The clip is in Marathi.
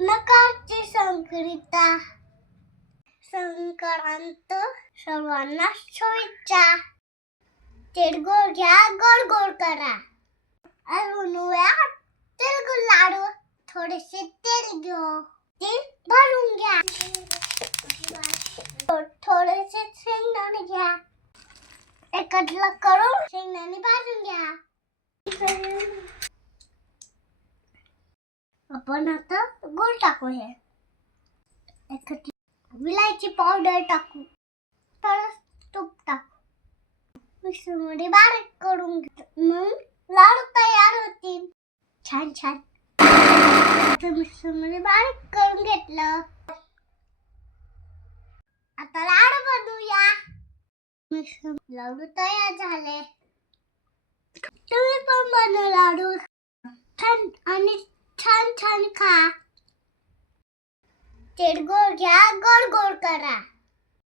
नकाची संक्रिता संक्रांत सर्वांना शुभेच्छा. तिळगुळ घ्या, गोड गोड करा. बनवूया तिळगुळ लाडू. थोडेसे तेल घेऊ, तेल भरून घ्या. थोडेसे शेंगदाणे घ्या, एकत्र करून शेंगदाणे भाजून घ्या. आपण आता गूळ टाकूया. एकत्र विलायची पावडर टाकू, थोडं तूप टाकू, मिक्सरमध्ये बारीक करून मग लाडू तयार होतील. छान छान. मिक्सरमध्ये बारीक करून घेतलं. आता लाडू बनवूया. मिक्सर लाडू तयार झाले. तुम्ही पण बनवा लाडू. छान आणि छान छान खा. तिळगुळ घ्या, गोड गोड करा.